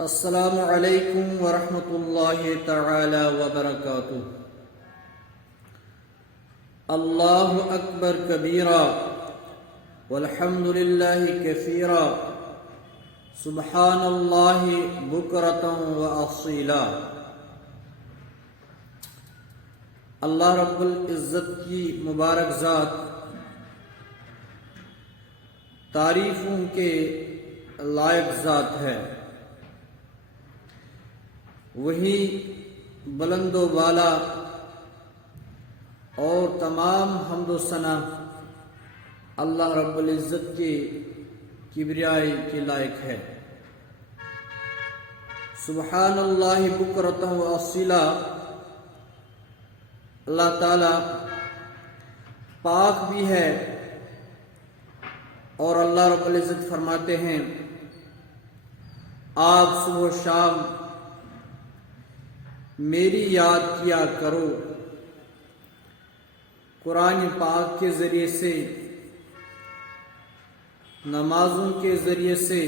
السلام علیکم ورحمۃ اللہ تعالی وبرکاتہ۔ اللہ اکبر کبیرا والحمد للہ کثیرا سبحان اللہ بکرۃ واصیلا۔ اللہ رب العزت کی مبارک ذات تعریفوں کے لائق ذات ہے، وہی بلند و بالا اور تمام حمد و ثنا اللہ رب العزت کی کبریائی کے لائق ہے۔ سبحان اللہ بکرۃ و اصیلا، اللہ تعالی پاک بھی ہے، اور اللہ رب العزت فرماتے ہیں آپ صبح و شام میری یاد کیا کرو، قرآن پاک کے ذریعے سے، نمازوں کے ذریعے سے،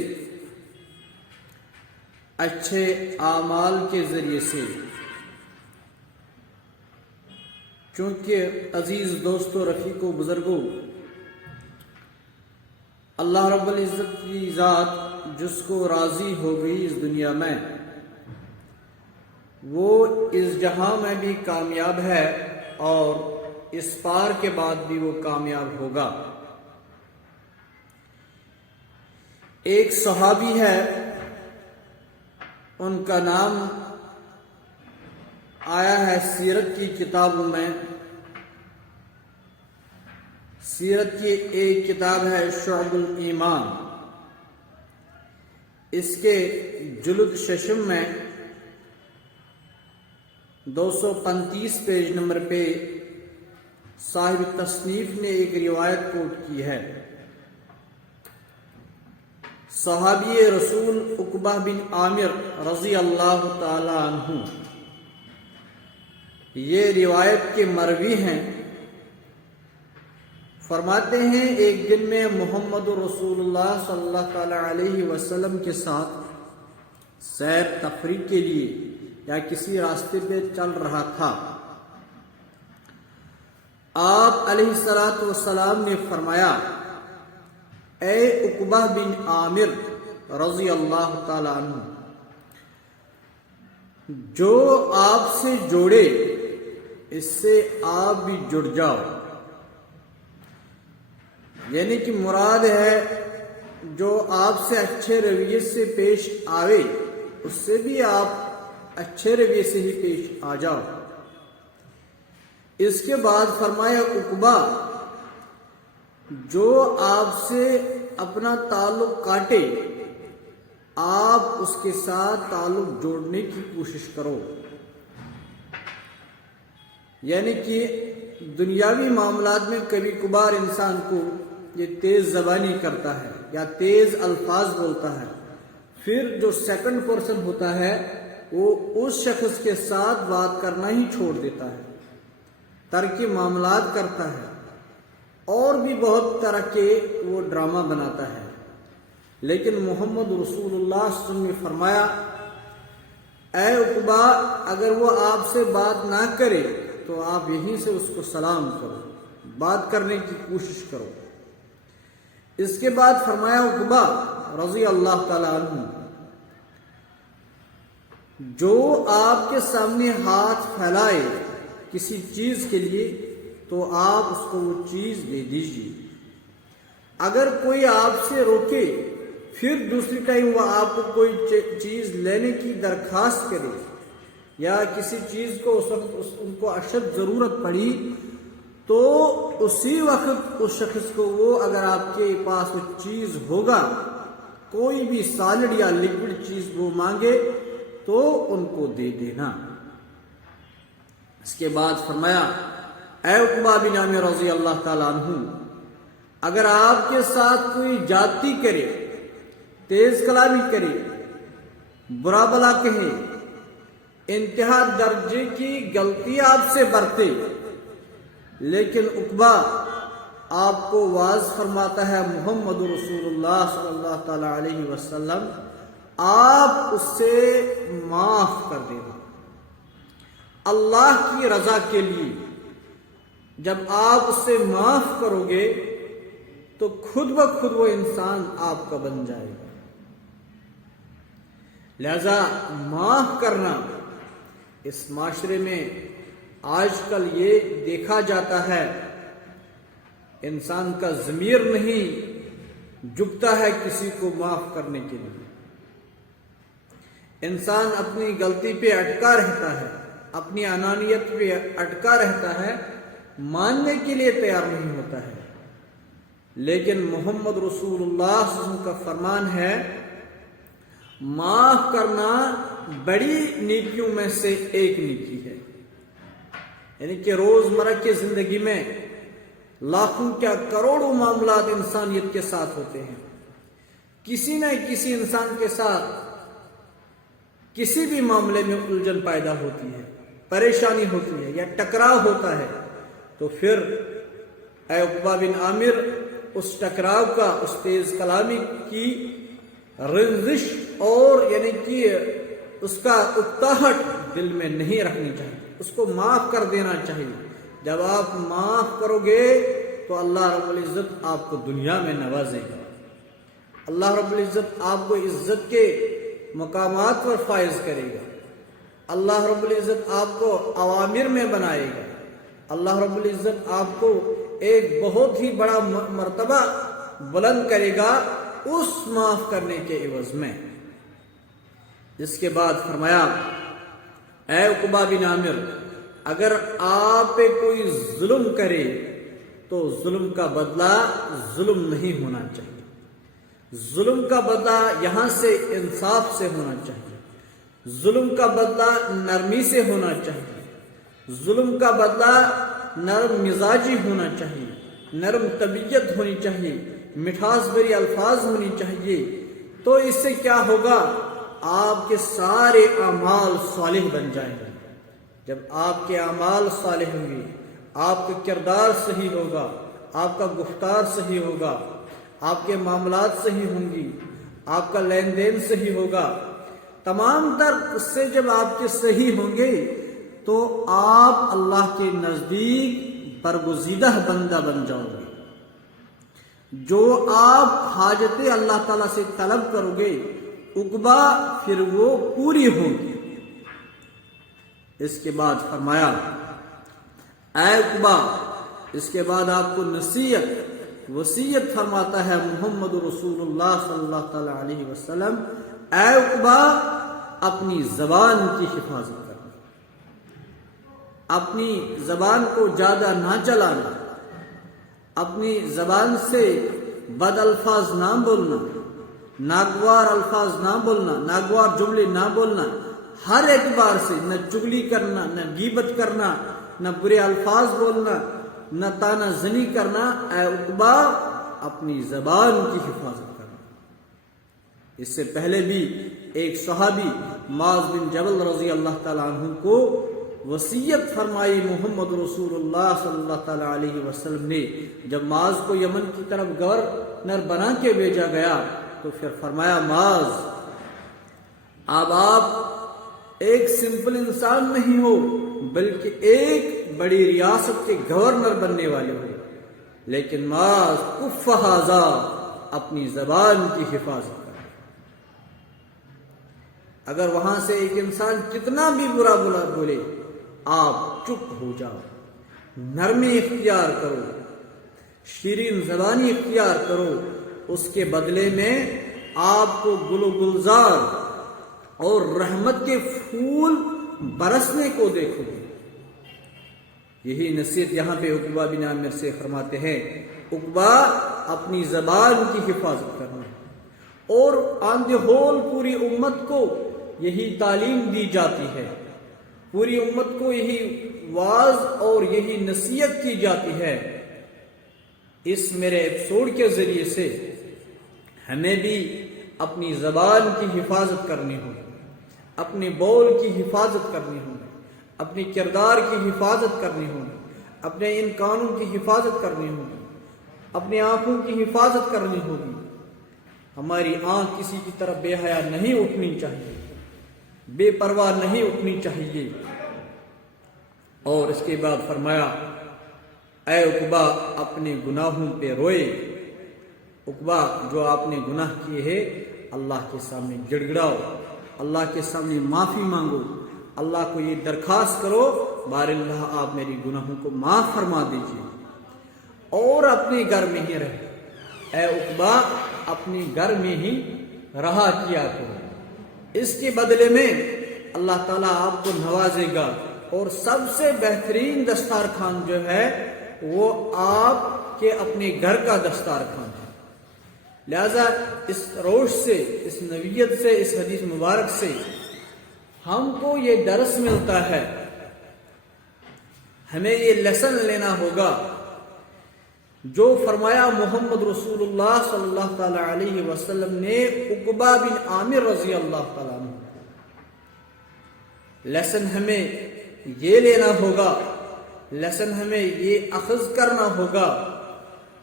اچھے اعمال کے ذریعے سے۔ چونکہ عزیز دوستوں، رفیقوں، بزرگوں، اللہ رب العزت کی ذات جس کو راضی ہو گئی اس دنیا میں، وہ اس جہاں میں بھی کامیاب ہے اور اس پار کے بعد بھی وہ کامیاب ہوگا۔ ایک صحابی ہے، ان کا نام آیا ہے سیرت کی کتابوں میں۔ سیرت کی ایک کتاب ہے شعب الایمان، اس کے جلد ششم میں 235 پیج نمبر پہ صاحب تصنیف نے ایک روایت کوٹ کی ہے۔ صحابی رسول عقبہ بن عامر رضی اللہ تعالی عنہ یہ روایت کے مروی ہیں۔ فرماتے ہیں ایک دن میں محمد رسول اللہ صلی اللہ تعالی علیہ وسلم کے ساتھ سیر تفریح کے لیے یا کسی راستے پہ چل رہا تھا۔ آپ علیہ الصلوۃ والسلام نے فرمایا، اے عقبہ بن عامر رضی اللہ تعالی عنہ، جو آپ سے جوڑے اس سے آپ بھی جڑ جاؤ۔ یعنی کہ مراد ہے جو آپ سے اچھے رویے سے پیش آوے اس سے بھی آپ اچھے رویے سے ہی پیش آ جاؤ۔ اس کے بعد فرمایا، عقبہ جو آپ سے اپنا تعلق کاٹے آپ اس کے ساتھ تعلق جوڑنے کی کوشش کرو۔ یعنی کہ دنیاوی معاملات میں کبھی کبھار انسان کو یہ تیز زبانی کرتا ہے یا تیز الفاظ بولتا ہے، پھر جو سیکنڈ پرسن ہوتا ہے وہ اس شخص کے ساتھ بات کرنا ہی چھوڑ دیتا ہے، ترک معاملات کرتا ہے، اور بھی بہت طرح کے وہ ڈرامہ بناتا ہے۔ لیکن محمد رسول اللہ صلی اللہ علیہ وسلم نے فرمایا، اے عقبہ اگر وہ آپ سے بات نہ کرے تو آپ یہیں سے اس کو سلام کرو، بات کرنے کی کوشش کرو۔ اس کے بعد فرمایا، عقبہ رضی اللہ تعالی عنہ، جو آپ کے سامنے ہاتھ پھیلائے کسی چیز کے لیے تو آپ اس کو وہ چیز دے دیجیے۔ اگر کوئی آپ سے روکے پھر دوسری ٹائم وہ آپ کو کوئی چیز لینے کی درخواست کرے یا کسی چیز کو اس وقت ان کو اشد ضرورت پڑی تو اسی وقت اس شخص کو وہ اگر آپ کے پاس وہ چیز ہوگا، کوئی بھی سالڈ یا لیکوڈ چیز وہ مانگے تو ان کو دے دینا۔ اس کے بعد فرمایا، اے عقبہ بن عامر رضی اللہ تعالی عنہ، اگر آپ کے ساتھ کوئی جاتی کرے، تیز کلامی کرے، برا بلا کہے، انتہا درجے کی غلطی آپ سے برتے، لیکن عقبہ آپ کو واضح فرماتا ہے محمد رسول اللہ صلی اللہ تعالی علیہ وسلم، آپ اس سے معاف کر دے گا۔ اللہ کی رضا کے لیے جب آپ اس سے معاف کرو گے تو خود بخود وہ انسان آپ کا بن جائے گا۔ لہذا معاف کرنا اس معاشرے میں آج کل یہ دیکھا جاتا ہے، انسان کا ضمیر نہیں جھکتا ہے کسی کو معاف کرنے کے لیے۔ انسان اپنی غلطی پہ اٹکا رہتا ہے، اپنی انانیت پہ اٹکا رہتا ہے، ماننے کے لیے تیار نہیں ہوتا ہے۔ لیکن محمد رسول اللہ صلی اللہ علیہ وسلم کا فرمان ہے، معاف کرنا بڑی نیکیوں میں سے ایک نیکی ہے۔ یعنی کہ روزمرہ کی زندگی میں لاکھوں کیا کروڑوں معاملات انسانیت کے ساتھ ہوتے ہیں، کسی نہ کسی انسان کے ساتھ کسی بھی معاملے میں الجھن پیدا ہوتی ہے، پریشانی ہوتی ہے یا ٹکراؤ ہوتا ہے، تو پھر اے عقبہ بن عامر اس ٹکراؤ کا، اس تیز کلامی کی رنجش اور یعنی کہ اس کا اکتاہٹ دل میں نہیں رکھنی چاہیے، اس کو معاف کر دینا چاہیے۔ جب آپ معاف کرو گے تو اللہ رب العزت آپ کو دنیا میں نوازے گا، اللہ رب العزت آپ کو عزت کے مقامات پر فائز کرے گا، اللہ رب العزت آپ کو اوامر میں بنائے گا، اللہ رب العزت آپ کو ایک بہت ہی بڑا مرتبہ بلند کرے گا اس معاف کرنے کے عوض میں۔ اس کے بعد فرمایا، اے عقبہ بن عامر، اگر آپ پہ کوئی ظلم کرے تو ظلم کا بدلہ ظلم نہیں ہونا چاہیے، ظلم کا بدلہ یہاں سے انصاف سے ہونا چاہیے، ظلم کا بدلہ نرمی سے ہونا چاہیے، ظلم کا بدلہ نرم مزاجی ہونا چاہیے، نرم طبیعت ہونی چاہیے، مٹھاس بھری الفاظ ہونی چاہیے۔ تو اس سے کیا ہوگا؟ آپ کے سارے اعمال صالح بن جائیں گے۔ جب آپ کے اعمال صالح ہوں گے، آپ کا کردار صحیح ہوگا، آپ کا گفتار صحیح ہوگا، آپ کے معاملات صحیح ہوں گی، آپ کا لین دین صحیح ہوگا، تمام تر اس سے جب آپ کے صحیح ہوں گے تو آپ اللہ کے نزدیک برگزیدہ بندہ بن جاؤ گے۔ جو آپ حاجتیں اللہ تعالیٰ سے طلب کرو گے عقبہ پھر وہ پوری ہوگی۔ اس کے بعد فرمایا، اے عقبہ، اس کے بعد آپ کو نصیحت وصیت فرماتا ہے محمد رسول اللہ صلی اللہ تعالی علیہ وسلم، اے عقبہ، اپنی زبان کی حفاظت کرنا، اپنی زبان کو زیادہ نہ چلانا، اپنی زبان سے بد الفاظ نہ بولنا، ناگوار الفاظ نہ بولنا، ناگوار جملے نہ بولنا، ہر اعتبار سے نہ چغلی کرنا، نہ غیبت کرنا، نہ برے الفاظ بولنا، نہ تانا زنی کرنا۔ اے عقبہ، اپنی زبان کی حفاظت کرنا۔ اس سے پہلے بھی ایک صحابی معاذ بن جبل رضی اللہ تعالیٰ عنہ کو وصیت فرمائی محمد رسول اللہ صلی اللہ تعالیٰ علیہ وسلم نے، جب معاذ کو یمن کی طرف گورنر بنا کے بھیجا گیا تو پھر فرمایا، معاذ، اب آپ ایک سمپل انسان نہیں ہو بلکہ ایک بڑی ریاست کے گورنر بننے والے ہو، لیکن معاذ، کف ھذا، اپنی زبان کی حفاظت کر۔ اگر وہاں سے ایک انسان کتنا بھی برا بولے، آپ چپ ہو جاؤ، نرمی اختیار کرو، شیرین زبانی اختیار کرو، اس کے بدلے میں آپ کو گل و گلزار اور رحمت کے پھول برسنے کو دیکھو گے۔ یہی نصیحت یہاں پہ عقبہ بن عامر سے فرماتے ہیں، عقبہ، اپنی زبان کی حفاظت کرنا۔ اور آن دی ہول پوری امت کو یہی تعلیم دی جاتی ہے، پوری امت کو یہی واعظ اور یہی نصیحت کی جاتی ہے۔ اس میرے ایپیسوڈ کے ذریعے سے ہمیں بھی اپنی زبان کی حفاظت کرنی ہوگی، اپنے بول کی حفاظت کرنی ہوگی، اپنے کردار کی حفاظت کرنی ہوگی، اپنے ان کانوں کی حفاظت کرنی ہوگی، اپنی آنکھوں کی حفاظت کرنی ہوگی۔ ہماری آنکھ کسی کی طرف بے حیا نہیں اٹھنی چاہیے، بے پرواہ نہیں اٹھنی چاہیے۔ اور اس کے بعد فرمایا اے عقبہ اپنے گناہوں پہ روئے، عقبہ جو آپ نے گناہ کیے ہیں اللہ کے سامنے گڑ گڑاؤ، اللہ کے سامنے معافی مانگو، اللہ کو یہ درخواست کرو بار اللہ آپ میری گناہوں کو معاف فرما دیجیے، اور اپنے گھر میں ہی رہے۔ اے عقبہ اپنے گھر میں ہی رہا کیا کرو، اس کے بدلے میں اللہ تعالیٰ آپ کو نوازے گا، اور سب سے بہترین دستارخوان جو ہے وہ آپ کے اپنے گھر کا دستارخوان ہے۔ لہذا اس روش سے، اس نویت سے، اس حدیث مبارک سے ہم کو یہ درس ملتا ہے، ہمیں یہ لیسن لینا ہوگا جو فرمایا محمد رسول اللہ صلی اللہ تعالی علیہ وسلم نے عقبہ بن عامر رضی اللہ تعالیٰ عنہ۔ لیسن ہمیں یہ لینا ہوگا، لیسن ہمیں یہ اخذ کرنا ہوگا،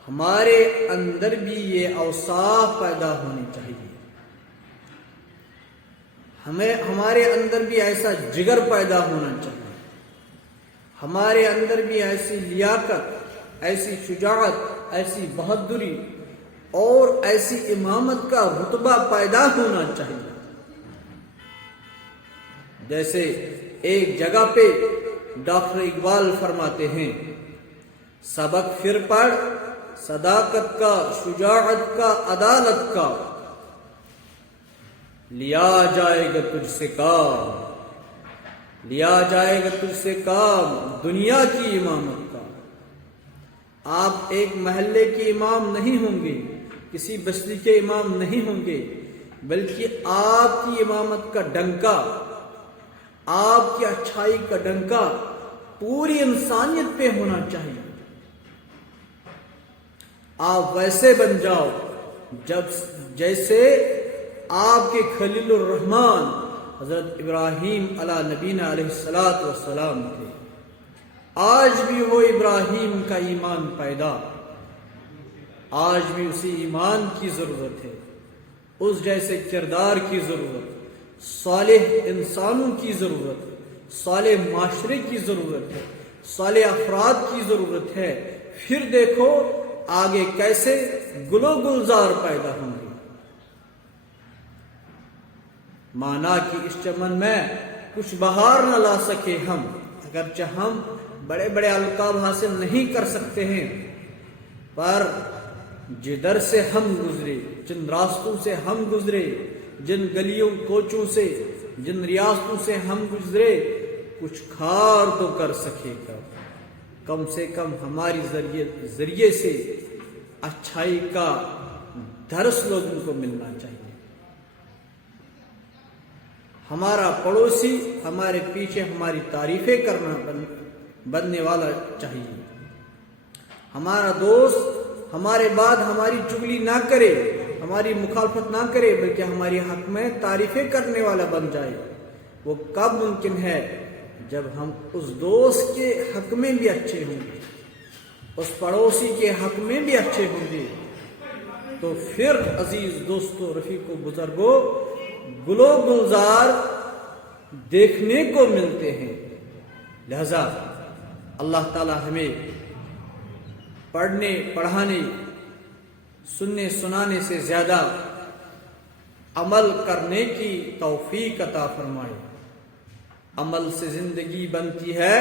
ہمارے اندر بھی یہ اوصاف پیدا ہونی چاہیے، ہمارے اندر بھی ایسا جگر پیدا ہونا چاہیے، ہمارے اندر بھی ایسی لیاقت، ایسی شجاعت، ایسی بہادری اور ایسی امامت کا رتبہ پیدا ہونا چاہیے۔ جیسے ایک جگہ پہ ڈاکٹر اقبال فرماتے ہیں، سبق پھر پڑھ صداقت کا، شجاعت کا، عدالت کا، لیا جائے گا تجھ سے کام، لیا جائے گا تجھ سے کام دنیا کی امامت کا۔ آپ ایک محلے کے امام نہیں ہوں گے، کسی بستی کے امام نہیں ہوں گے، بلکہ آپ کی امامت کا ڈنکا، آپ کی اچھائی کا ڈنکا پوری انسانیت پہ ہونا چاہیے۔ آپ ویسے بن جاؤ جیسے آپ کے خلیل الرحمن حضرت ابراہیم علی نبینا علیہ الصلاۃ والسلام تھے۔ آج بھی وہ ابراہیم کا ایمان پیدا، آج بھی اسی ایمان کی ضرورت ہے، اس جیسے کردار کی ضرورت، صالح انسانوں کی ضرورت، صالح معاشرے کی ضرورت ہے، صالح افراد کی ضرورت ہے۔ پھر دیکھو آگے کیسے گل و گلزار پیدا ہوں گے۔ مانا کہ اس چمن میں کچھ بہار نہ لا سکے ہم، اگرچہ ہم بڑے بڑے القاب حاصل نہیں کر سکتے ہیں، پر جدھر سے ہم گزرے، جن راستوں سے ہم گزرے، جن گلیوں کوچوں سے، جن ریاستوں سے ہم گزرے، کچھ کھار تو کر سکے گا، کم سے کم ہماری ذریعے سے اچھائی کا درس لوگوں کو ملنا چاہیے۔ ہمارا پڑوسی ہمارے پیچھے ہماری تعریفیں کرنا بننے والا چاہیے، ہمارا دوست ہمارے بعد ہماری چگلی نہ کرے، ہماری مخالفت نہ کرے، بلکہ ہماری حق میں تعریفیں کرنے والا بن جائے۔ وہ کب ممکن ہے؟ جب ہم اس دوست کے حق میں بھی اچھے ہوں گے، اس پڑوسی کے حق میں بھی اچھے ہوں گے، تو پھر عزیز دوستوں، رفیقوں، بزرگوں، گل و گلزار دیکھنے کو ملتے ہیں۔ لہذا اللہ تعالی ہمیں پڑھنے، پڑھانے، سننے سنانے سے زیادہ عمل کرنے کی توفیق عطا فرمائے۔ عمل سے زندگی بنتی ہے،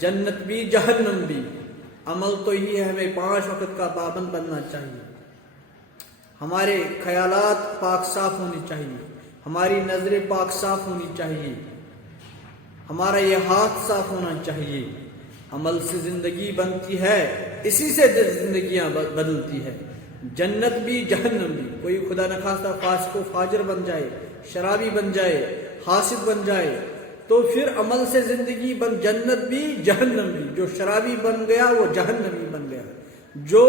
جنت بھی جہنم بھی۔ عمل تو ہی ہے، ہمیں 5 وقت کا پابند بننا چاہیے، ہمارے خیالات پاک صاف ہونی چاہیے، ہماری نظریں پاک صاف ہونی چاہیے، ہمارا یہ ہاتھ صاف ہونا چاہیے۔ عمل سے زندگی بنتی ہے، اسی سے زندگیاں بدلتی ہے، جنت بھی جہنم بھی۔ کوئی خدا نخواستہ فاسق و فاجر بن جائے، شرابی بن جائے، حاسد بن جائے، تو پھر عمل سے زندگی جنت بھی جہنم بھی۔ جو شرابی بن گیا وہ جہنمی بن گیا، جو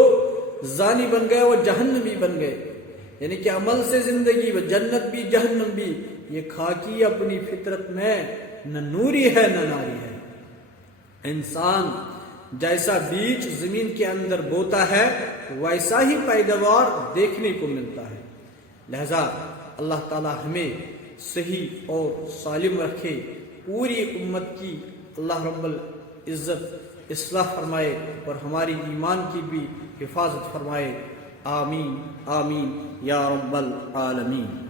زانی بن گیا وہ جہنمی بن گئے۔ یعنی کہ عمل سے زندگی جنت بھی جہنم بھی، یہ خاکی اپنی فطرت میں نہ نوری ہے نہ ناری ہے۔ انسان جیسا بیج زمین کے اندر بوتا ہے ویسا ہی پیداوار دیکھنے کو ملتا ہے۔ لہذا اللہ تعالی ہمیں صحیح اور سالم رکھے، پوری امت کی اللہ رب العزت اصلاح فرمائے اور ہماری ایمان کی بھی حفاظت فرمائے۔ آمین آمین یا رب العالمین۔